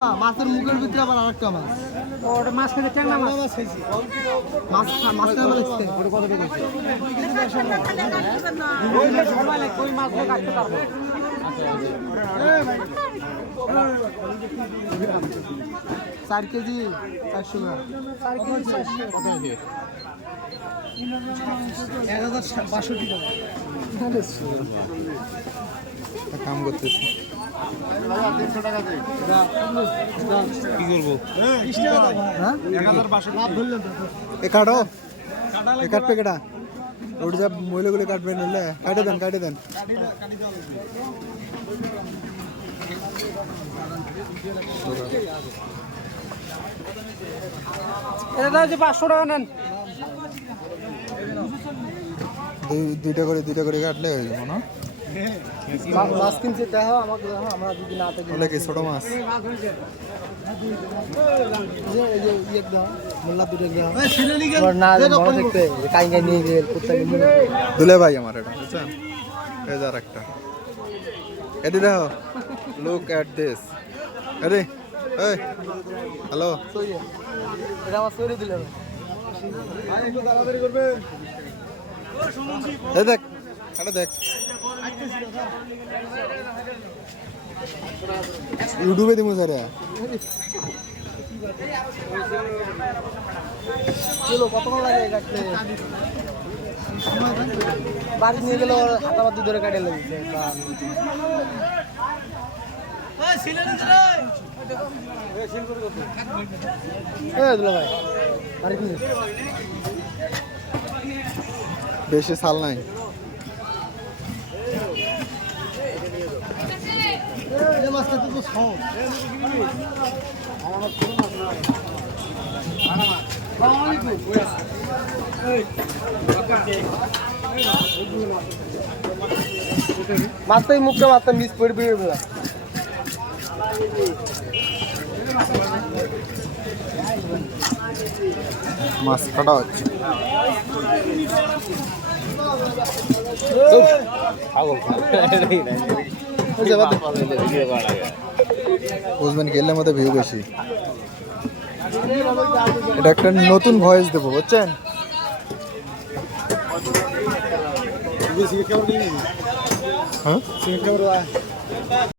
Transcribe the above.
মাছের মুখের ভিতরে আবার আরেকটা মাছ। ওটা মাছ খেতে ট্যাংরা মাছ খাইছি। মাছ মাছটা আবার এসছে। ওটা কত টাকা? সময় লাগে কই মাছ ধরে কাটতে পারবো। 4 কেজি 400 গ্রাম। 4 কেজি 400 কত আছে? 1062 টাকা। কাম করতেছি কি করবো কাটো এ কাটবে কেটা ওটা যা মহিলাগুলো কাটবে নইলে কাটে দেন এটা দাও যে 500 টাকা নেন দুইটা করে কাটলে হয়ে যাবে না মাছ কিনছে দেখো আমাকে দেখো আমরা যদি না পেয়ে বলে কি ছোট মাছ যে এই যে ইয়ে দাও মোল্লা দুটো দাও এই না বড় দেখতে কাই নিয়ে গেল কুত্তা নিয়ে দুলে ভাই আমার এটা বুঝছেন এই যার একটা এদি দেখো লুক এট দিস আরে এই হ্যালো এটা আমার সরি দিলে ভাই একটু তাড়াতাড়ি করবে এই দেখ এটা দেখ ইউটিউবে দিমু স্যার কিলো কতক্ষণ লাগে কাটতে বাড়ি নিয়ে গেল হাতাবাদি ধরে কাটে লাগছে ভাই আর কি বেশি সাল নাই মাছটা তো সব মাছটাই মুখটা মাছটা মিস করে বেরিয়ে গেল মাছ কাটা হচ্ছে বুঝবেন গেলে মধ্যে ভিউ বেশি এটা একটা নতুন ভয়েস দেবো বুঝছেন হ্যাঁ